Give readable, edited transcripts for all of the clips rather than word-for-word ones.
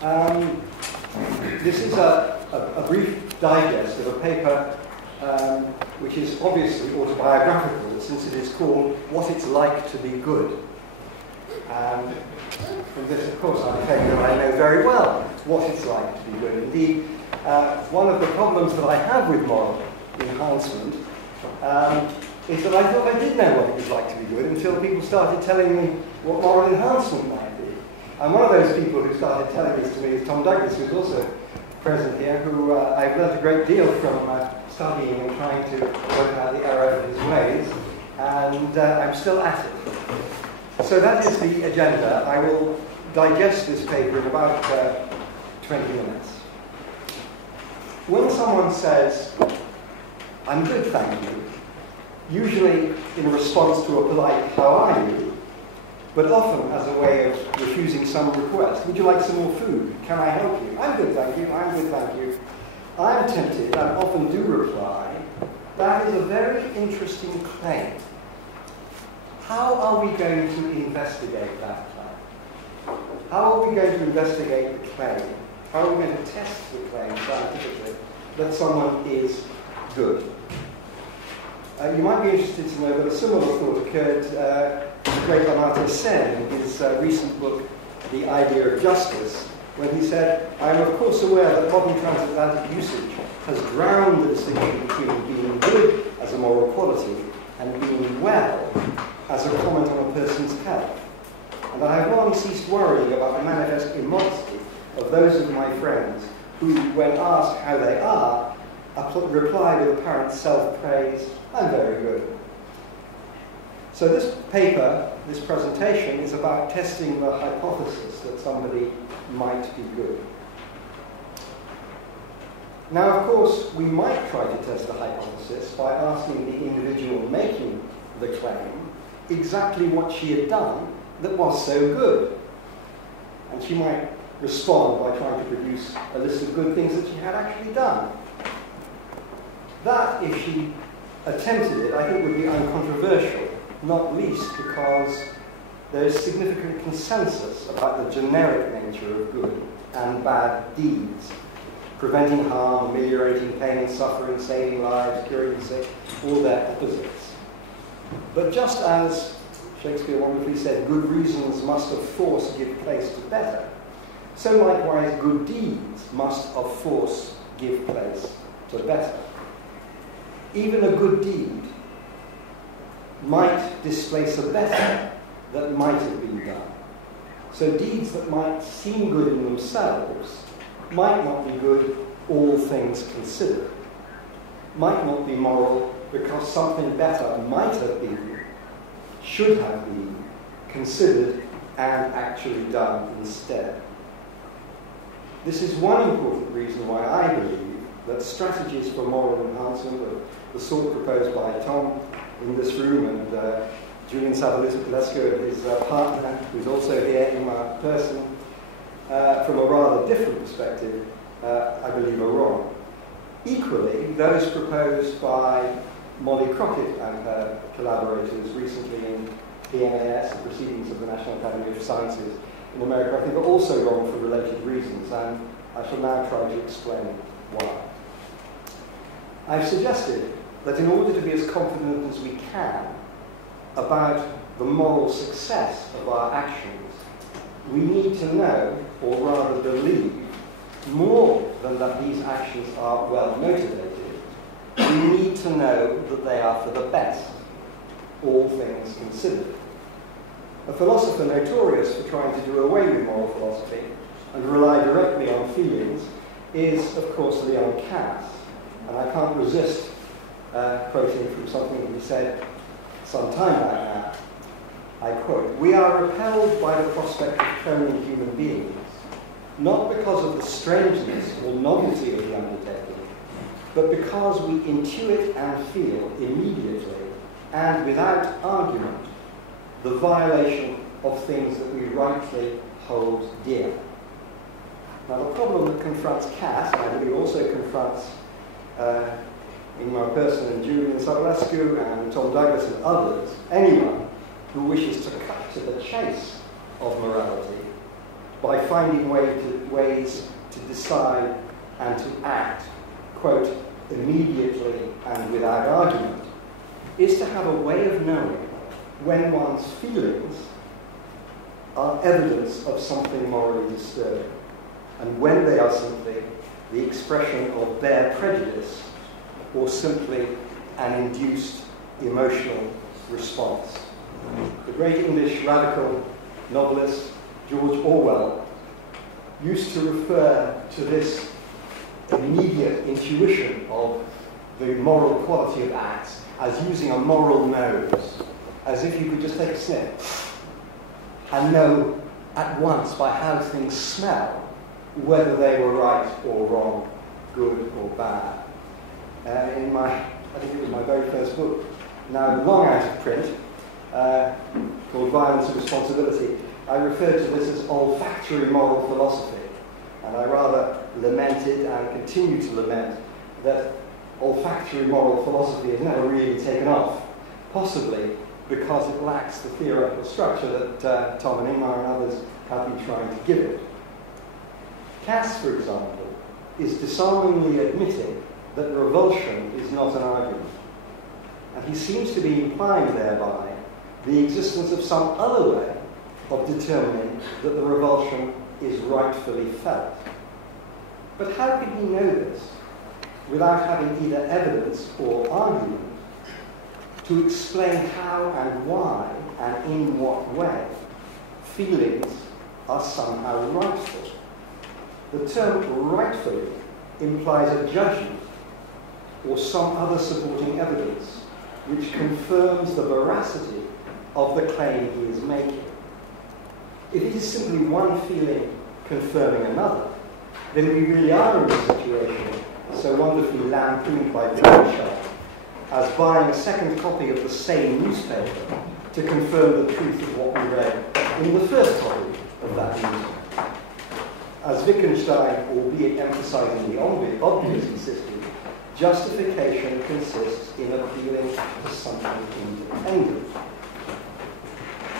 This is a brief digest of a paper which is obviously autobiographical, since it is called What It's Like to Be Good. And from this, of course, I claim that I know very well what it's like to be good. Indeed, one of the problems that I have with moral enhancement is that I thought I did know what it was like to be good until people started telling me what moral enhancement might be. And one of those people who started telling this to me is Tom Douglas, who's also present here, who I've learned a great deal from studying and trying to work out the error of his ways, and I'm still at it. So that is the agenda. I will digest this paper in about 20 minutes. When someone says, "I'm good, thank you," usually in response to a polite "how are you?" but often as a way of refusing some request. "Would you like some more food? Can I help you?" "I'm good, thank you. I'm good, thank you." I am tempted, and often do reply, that is a very interesting claim. How are we going to investigate that claim? How are we going to investigate the claim? How are we going to test the claim scientifically that someone is good? You might be interested to know that a similar thought occurred to the great Amartya Sen in his recent book, The Idea of Justice, when he said, "I am of course aware that modern transatlantic usage has drowned the distinction between being good as a moral quality and being well as a comment on a person's health. And I have long ceased worrying about the manifest immodesty of those of my friends who, when asked how they are, reply with apparent self-praise, 'I'm very good.'" So this paper, this presentation, is about testing the hypothesis that somebody might be good. Now, of course, we might try to test the hypothesis by asking the individual making the claim exactly what she had done that was so good. And she might respond by trying to produce a list of good things that she had actually done. That, if she attempted it, I think would be uncontroversial, not least because there is significant consensus about the generic nature of good and bad deeds. Preventing harm, ameliorating pain and suffering, saving lives, curing the sick, all their opposites. But just as Shakespeare wonderfully said, "Good reasons must of force give place to better," so likewise good deeds must of force give place to better. Even a good deed might displace a better that might have been done. So deeds that might seem good in themselves might not be good, all things considered. Might not be moral because something better might have been, should have been, considered and actually done instead. This is one important reason why I believe that strategies for moral enhancement of the sort proposed by Tom in this room and Julian Savulidis-Pelescu and his partner, who's also here in my person, from a rather different perspective, I believe are wrong. Equally, those proposed by Molly Crockett and her collaborators recently in PNAS, the Proceedings of the National Academy of Sciences in America, I think are also wrong for related reasons, and I shall now try to explain why. I've suggested that in order to be as confident as we can about the moral success of our actions, we need to know, or rather believe, more than that these actions are well motivated. We need to know that they are for the best, all things considered. A philosopher notorious for trying to do away with moral philosophy and rely directly on feelings is, of course, Leon Kass. And I can't resist quoting from something that he said some time back now. I quote, "We are repelled by the prospect of cloning human beings, not because of the strangeness or novelty of the undertaking, but because we intuit and feel immediately and without argument the violation of things that we rightly hold dear." Now, the problem that confronts Cass, and I believe also confronts in my person and Julian Savulidis and Tom Douglas and others, anyone who wishes to cut to the chase of morality, by finding ways to decide and to act, quote, immediately and without argument, is to have a way of knowing when one's feelings are evidence of something morally disturbing, and when they are simply the expression of bare prejudice or simply an induced emotional response. The great English radical novelist George Orwell used to refer to this immediate intuition of the moral quality of acts as using a moral nose, as if you could just take a sniff and know at once by how things smell whether they were right or wrong, good or bad. In my, I think it was my very first book, now long out of print, called Violence and Responsibility, I referred to this as olfactory moral philosophy. And I rather lamented and continue to lament that olfactory moral philosophy has never really taken off, possibly because it lacks the theoretical structure that Tom and Ingmar and others have been trying to give it. Cass, for example, is disarmingly admitting that revulsion is not an argument. And he seems to be implying thereby the existence of some other way of determining that the revulsion is rightfully felt. But how can he know this without having either evidence or argument to explain how and why and in what way feelings are somehow rightful? The term rightfully implies a judgment or some other supporting evidence which confirms the veracity of the claim he is making. If it is simply one feeling confirming another, then we really are in a situation so wonderfully lampooned by literature as buying a second copy of the same newspaper to confirm the truth of what we read in the first copy of that newspaper. As Wittgenstein, albeit emphasizing the obvious, insisted, justification consists in appealing to something independent.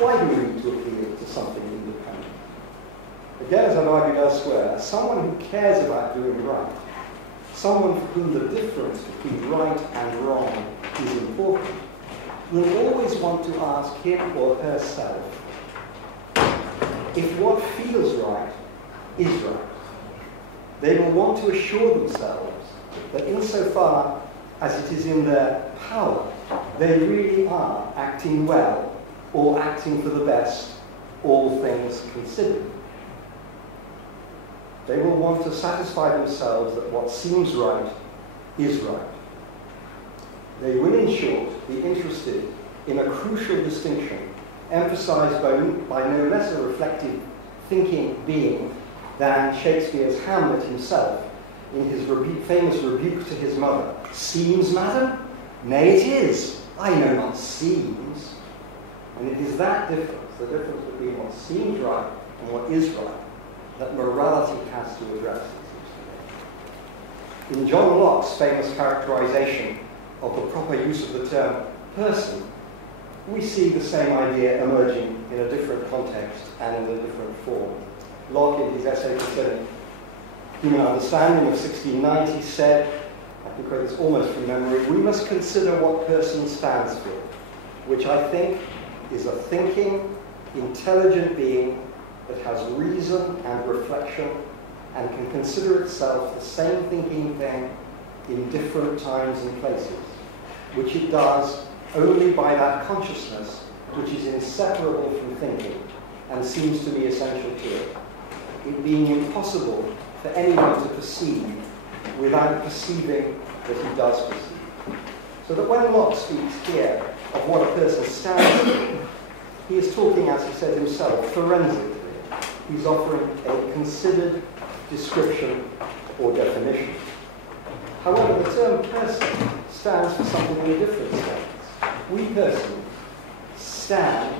Why do we need to appeal to something independent? Again, as I've argued elsewhere, as someone who cares about doing right, someone for whom the difference between right and wrong is important, will always want to ask him or herself if what feels right is right. They will want to assure themselves that insofar as it is in their power, they really are acting well or acting for the best, all things considered. They will want to satisfy themselves that what seems right is right. They will, in short, be interested in a crucial distinction emphasized by no less a reflective thinking being than Shakespeare's Hamlet himself in his famous rebuke to his mother. Seems, madam? Nay, it is. I know not seems. And it is that difference, the difference between what seems right and what is right, that morality has to address, it seems to me. In John Locke's famous characterization of the proper use of the term person, we see the same idea emerging in a different context and in a different form. Locke, in his essay concerning human understanding of 1690, said, I can quote this almost from memory, we must consider what person stands for, which I think is a thinking, intelligent being that has reason and reflection and can consider itself the same thinking thing in different times and places, which it does only by that consciousness which is inseparable from thinking and seems to be essential to it, it being impossible for anyone to perceive without perceiving that he does perceive. So that when Locke speaks here of what a person stands for, he is talking, as he said himself, forensically. He's offering a considered description or definition. However, the term person stands for something in a different sense. We persons stand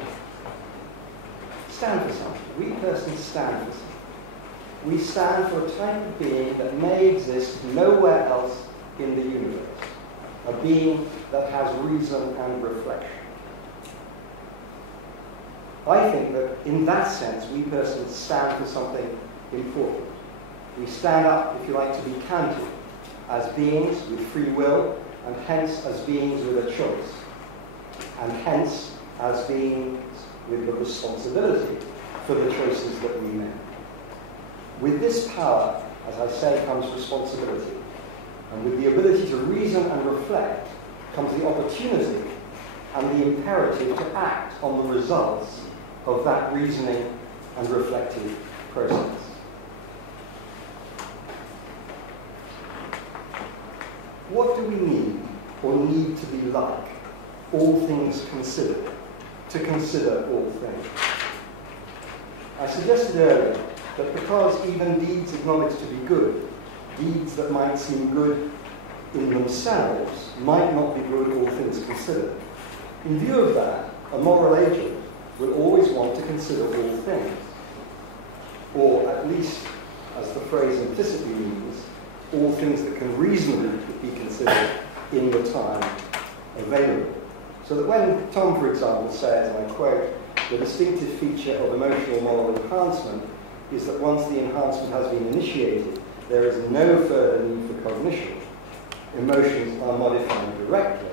for something. We persons stand for something. We stand for a type of being that may exist nowhere else in the universe. A being that has reason and reflection. I think that in that sense, we persons stand for something important. We stand up, if you like, to be counted as beings with free will, and hence as beings with a choice, and hence as beings with the responsibility for the choices that we make. With this power, as I say, comes responsibility. And with the ability to reason and reflect comes the opportunity and the imperative to act on the results of that reasoning and reflective process. What do we need, or need to be like, all things considered, to consider all things? I suggested earlier that because even deeds acknowledged to be good, deeds that might seem good in themselves might not be good, all things considered. In view of that, a moral agent will always want to consider all things, or at least, as the phrase implicitly means, all things that can reasonably be considered in the time available. So that when Tom, for example, says, and I quote, the distinctive feature of emotional moral enhancement is that once the enhancement has been initiated, there is no further need for cognition. Emotions are modified directly.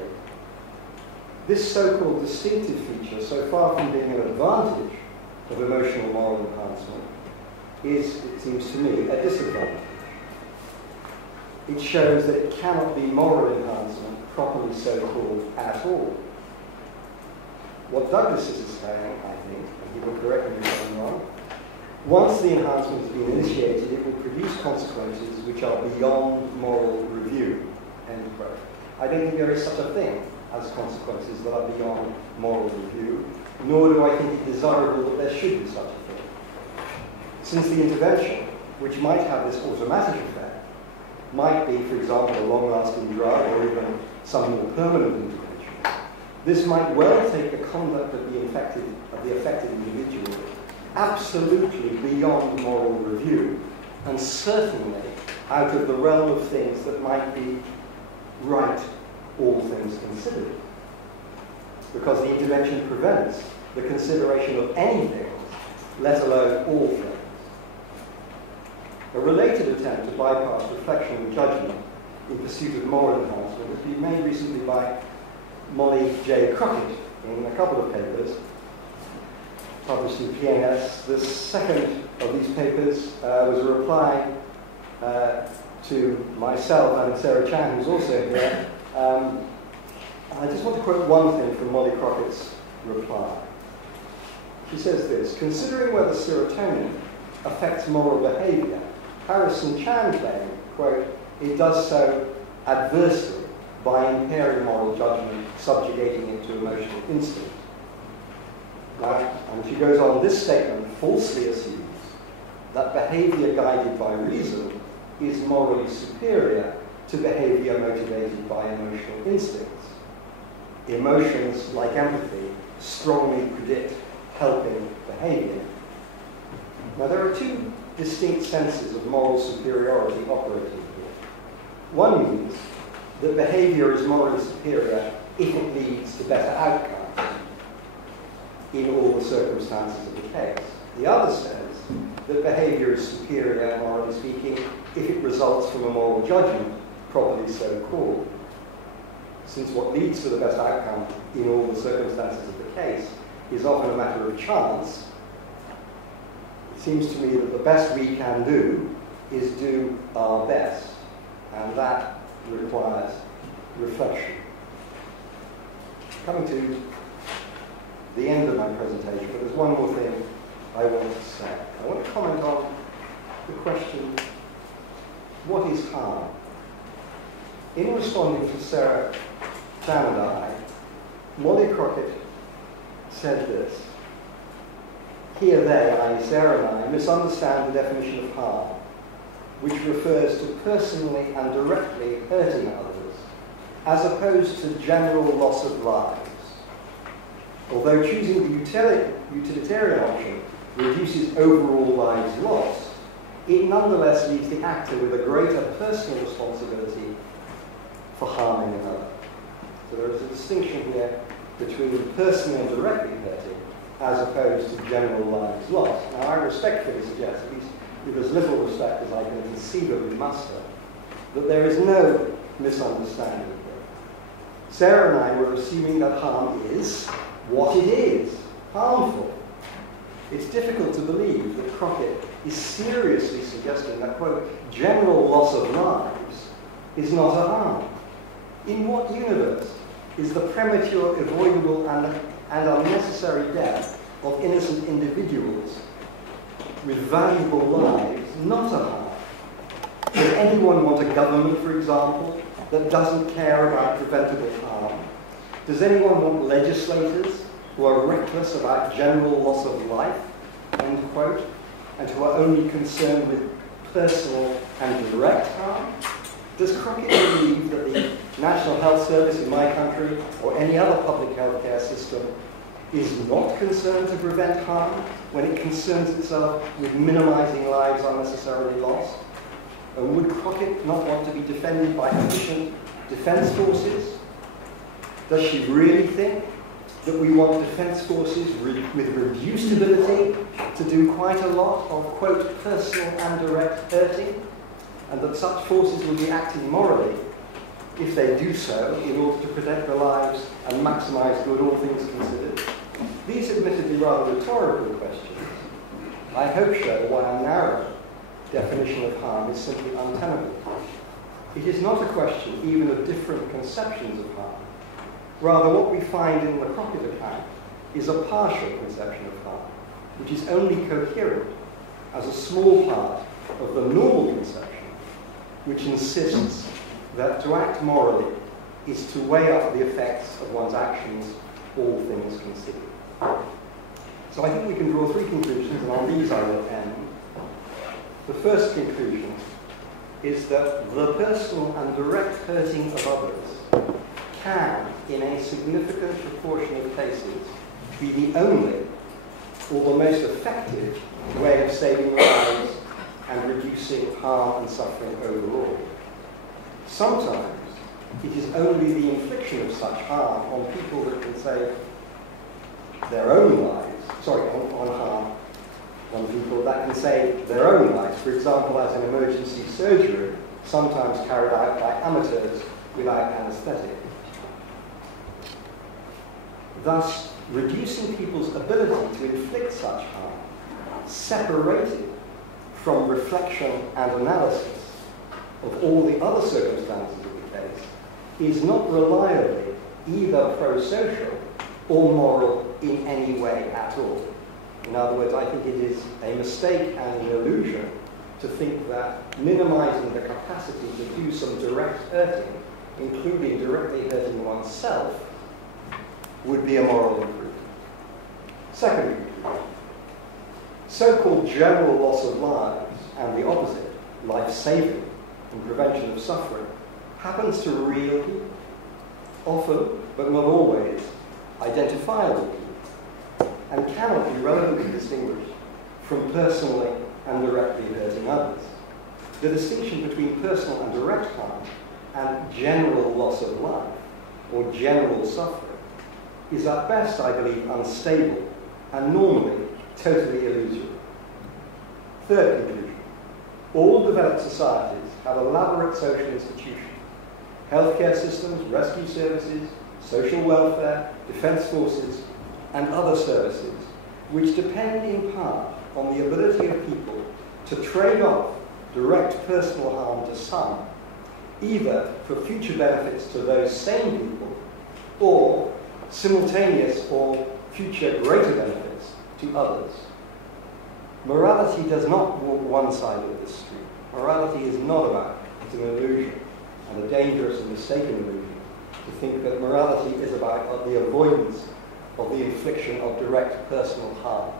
This so-called distinctive feature, so far from being an advantage of emotional moral enhancement, is, it seems to me, a disadvantage. It shows that it cannot be moral enhancement, properly so called, at all. What Douglas is saying, I think, and he will correct me if I'm wrong, once the enhancement has been initiated, it will produce consequences which are beyond moral review, end quote. I don't think there is such a thing as consequences that are beyond moral review, nor do I think it desirable that there should be such a thing. Since the intervention, which might have this automatic effect, might be, for example, a long-lasting drug or even some more permanent intervention, this might well take the conduct of the affected individual absolutely beyond moral review, and certainly out of the realm of things that might be right, all things considered. Because the intervention prevents the consideration of anything, let alone all things. A related attempt to bypass reflection and judgment in pursuit of moral enhancement has been made recently by Molly J. Crockett in a couple of papers published in PNS. The second of these papers was a reply to myself and Sarah Chan, who's also here. I just want to quote one thing from Molly Crockett's reply. She says this: considering whether serotonin affects moral behavior, Harrison Chan claimed, quote, it does so adversely by impairing moral judgment, subjugating it to emotional instinct. Right? And she goes on, this statement falsely assumes that behavior guided by reason is morally superior to behavior motivated by emotional instincts. Emotions, like empathy, strongly predict helping behavior. Now, there are two distinct senses of moral superiority operating here. One means that behavior is morally superior if it leads to better outcomes in all the circumstances of the case. The other says that behavior is superior, morally speaking, if it results from a moral judgment, properly so called. Since what leads to the best outcome in all the circumstances of the case is often a matter of chance, it seems to me that the best we can do is do our best, and that requires reflection. Coming to the end of my presentation, but there's one more thing I want to say. I want to comment on the question, what is harm? In responding to Sarah Chan and I, Molly Crockett said this: here they, i.e. Sarah and I, misunderstand the definition of harm, which refers to personally and directly hurting others, as opposed to general loss of lives. Although choosing the utilitarian option reduces overall lives lost, it nonetheless leaves the actor with a greater personal responsibility for harming another. So there is a distinction here between personally and directly hurting as opposed to general lives lost. Now, I respectfully suggest, at least with as little respect as I can conceivably muster, that there is no misunderstanding here. Sarah and I were assuming that harm is what it is, harmful. It's difficult to believe that Crockett is seriously suggesting that, quote, general loss of lives is not a harm. In what universe is the premature, avoidable, and unnecessary death of innocent individuals with valuable lives not a harm? Does anyone want a government, for example, that doesn't care about preventable harm? Does anyone want legislators who are reckless about general loss of life, end quote, and who are only concerned with personal and direct harm? Does Crockett believe that the National Health Service in my country or any other public healthcare system is not concerned to prevent harm when it concerns itself with minimizing lives unnecessarily lost? And would Crockett not want to be defended by efficient defense forces? Does she really think that we want defense forces with reduced ability to do quite a lot of, quote, personal and direct hurting, and that such forces will be acting morally if they do so in order to protect the lives and maximize good, all things considered? These admittedly rather rhetorical questions, I hope, show why a narrow definition of harm is simply untenable. It is not a question even of different conceptions of harm. Rather, what we find in the Crockett account is a partial conception of harm, which is only coherent as a small part of the normal conception, which insists that to act morally is to weigh up the effects of one's actions, all things considered. So I think we can draw three conclusions, and on these I will end. The first conclusion is that the personal and direct hurting of others can, in a significant proportion of cases, be the only or the most effective way of saving lives and reducing harm and suffering overall. Sometimes it is only the infliction of such harm on people that can save their own lives, on harm on people that can save their own lives, for example, as an emergency surgery, sometimes carried out by amateurs without anaesthetic. Thus, reducing people's ability to inflict such harm, separated from reflection and analysis of all the other circumstances of the case, is not reliably either pro-social or moral in any way at all. In other words, I think it is a mistake and an illusion to think that minimizing the capacity to do some direct hurting, including directly hurting oneself, would be a moral improvement. Second conclusion, so-called general loss of lives and the opposite, life-saving and prevention of suffering, happens to real people, often, but not always, identifiable people, and cannot be relevantly distinguished from personally and directly hurting others. The distinction between personal and direct harm and general loss of life, or general suffering, is at best, I believe, unstable and normally totally illusory. Third conclusion, all developed societies have elaborate social institutions, healthcare systems, rescue services, social welfare, defense forces, and other services, which depend in part on the ability of people to trade off direct personal harm to some, either for future benefits to those same people, or simultaneous or future greater benefits to others. Morality does not walk one side of this street. Morality is not about, it's an illusion, and a dangerous and mistaken illusion, to think that morality is about the avoidance of the infliction of direct personal harm.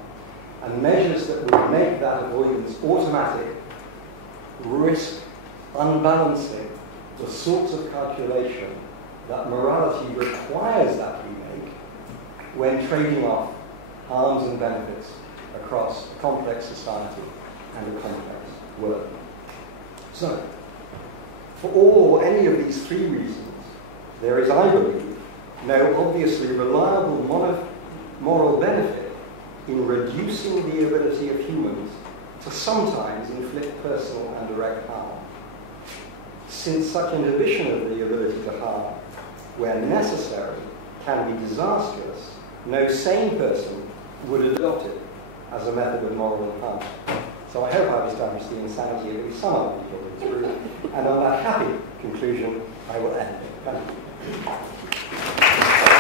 And measures that would make that avoidance automatic risk unbalancing the sorts of calculation that morality requires that we make when trading off harms and benefits across a complex society and a complex world. So, for all or any of these three reasons, there is, I believe, no obviously reliable moral benefit in reducing the ability of humans to sometimes inflict personal and direct harm. Since such inhibition of the ability to harm, where necessary, can be disastrous, no sane person would adopt it as a method of moral harm. So I hope I've established the insanity of at least some other people in this room. And on that happy conclusion, I will end. Thank you.